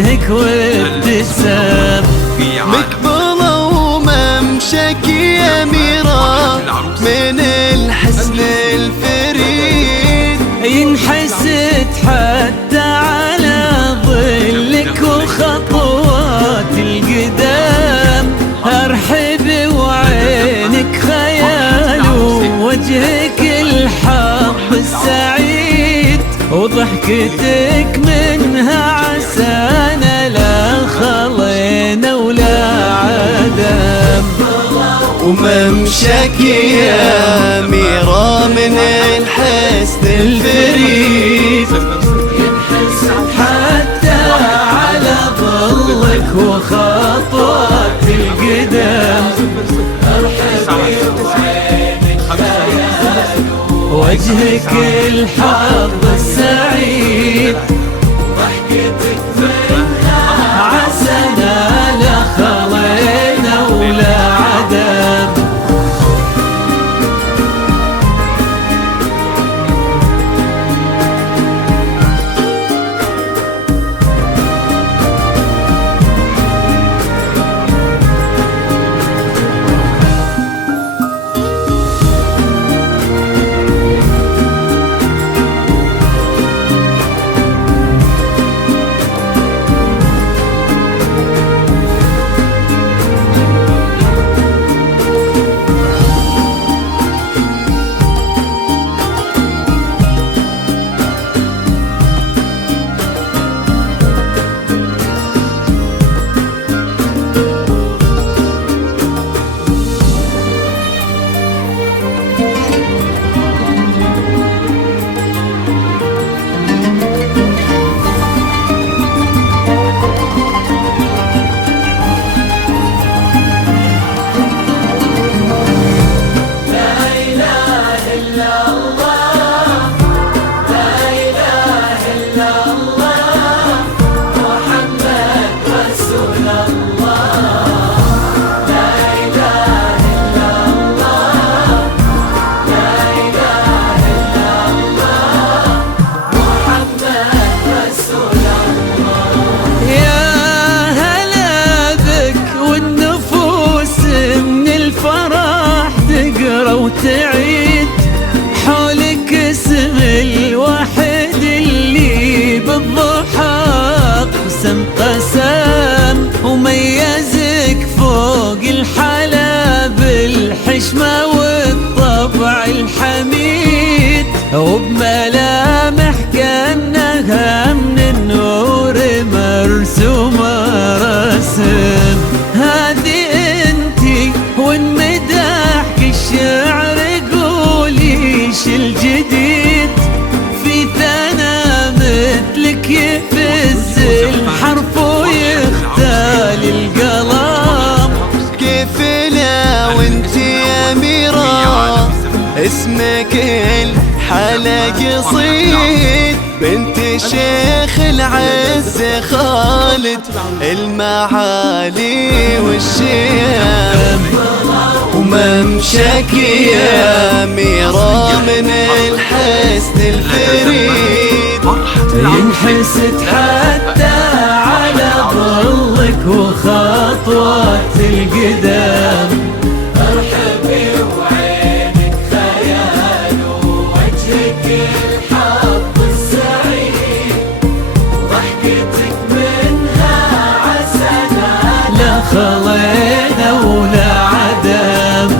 وجهك وابتسام. مقبلة وممشك يا أميرة من الحسن الفريد، ينحسد حتى على ظلك وخطوات القدام. ارحب وعينك خيال ووجهك الحظ السعيد، وضحكتك منها عسانا لا خلينا ولا عدم. وممشك يا أميرة من الحسن الفريد، ينحسد حتى على ظلك وخطوات القدام. ارحبي وعينك خيال وجهك الحظ السعيد، ضحكتك منها عسانا لا خلينا ولا عدم. وتعيد حولك اسم الواحد اللي بالضحى قسم قسام، وميزك فوق الحلا بالحشمة والطبع الحميد، وبملامح كأنها من النور مرسومة رسم. هذه انتي وانمدحك الشعر قوليش الجديد، في ثنا مثلك يفز الحرف ويختال القلم. كيف لا وانتي يا أميرة اسمك الحلا قصيد، بنت الشيخ العز خالد المعالي والشيم. وممشك يا أميرة من الحسن الفريد، ينحسد حتى على ظلك وخطوات القدام. ارحبي وعينك خيال ووجهك الحظ السعيد، ضحكتك منها عسانا لا خلينا ولا عدم.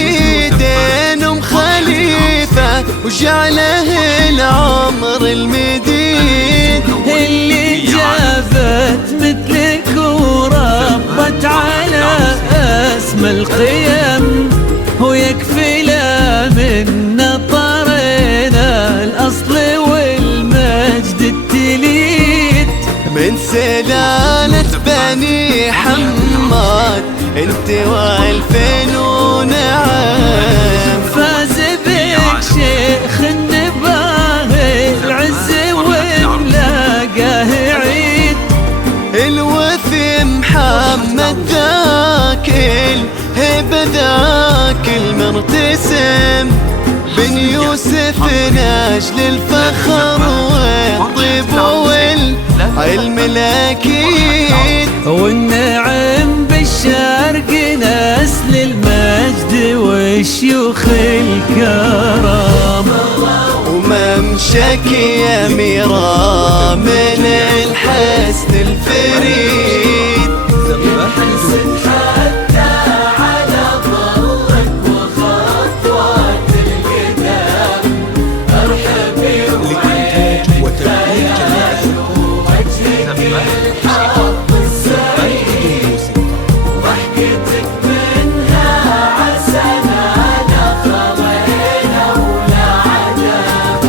بيدين ام خليفة وجعله العمر المديد، اللي جابت مثلك وربت على اسم القيم، ويكفي لا من نطرنا الاصل والمجد التليد. من سلالة بني حماد انت والفين ونعم، فاز بك شيخ النباهي العز وملاقاه عيد. الوفي محمد ذاك الهبة ذاك المرتسم، بن يوسف ناجل الفخر والطيب والعلم الأكيد، والنعم بالشرق نسل المجد والشيوخ الكرام، وممشك يا ميرا من الحسن الفريد. حتى على ظلك وخطوات القدام، ارحبي وعينك وجهك الحظ السعيد، ضحكتك منها عسنانة خضينا ولا عدم.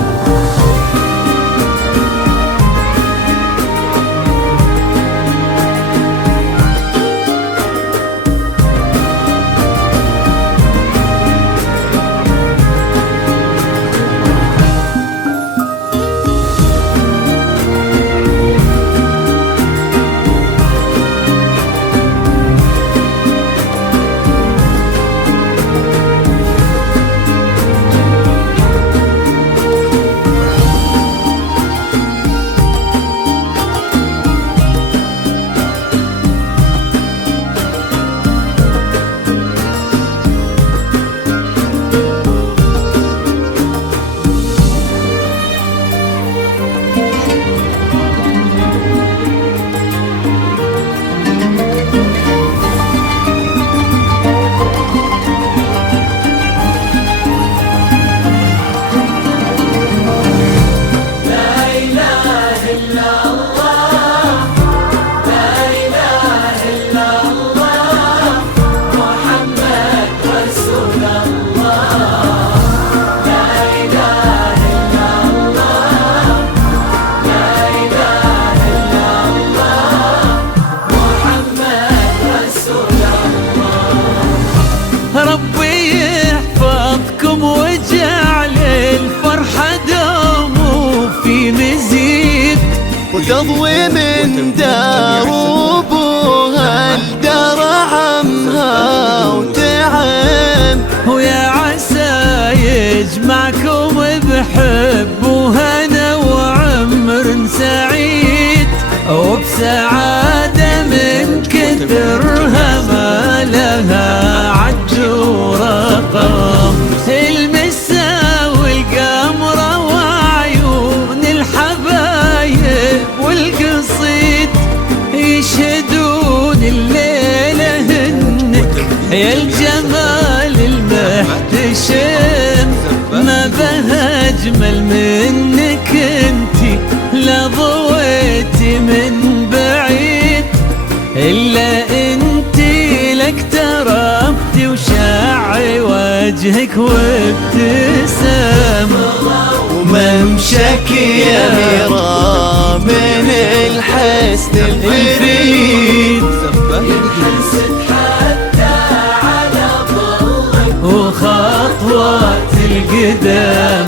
ربي يحفظكم وجعل الفرحة دوم في مزيد، وتضوي من دار ابوها لدار عمها وتعم، ويا عسى يجمعكم بحب وهنا وعمر سعيد، وبسعادة من كثرها ما لها عد ورقم. المسا والقمرة وعيون الحبايب والقصيد يشهدون الليلة هنك يا الجمال المحتشم، ما بها أجمل منك انتي لا ضويتي من بعيد، إلا انتي لك تربتي وشعي وجهك وابتسام، وممشك يا ميرا من الحسن الفريد. حتى على ظلك وخطوات القدام،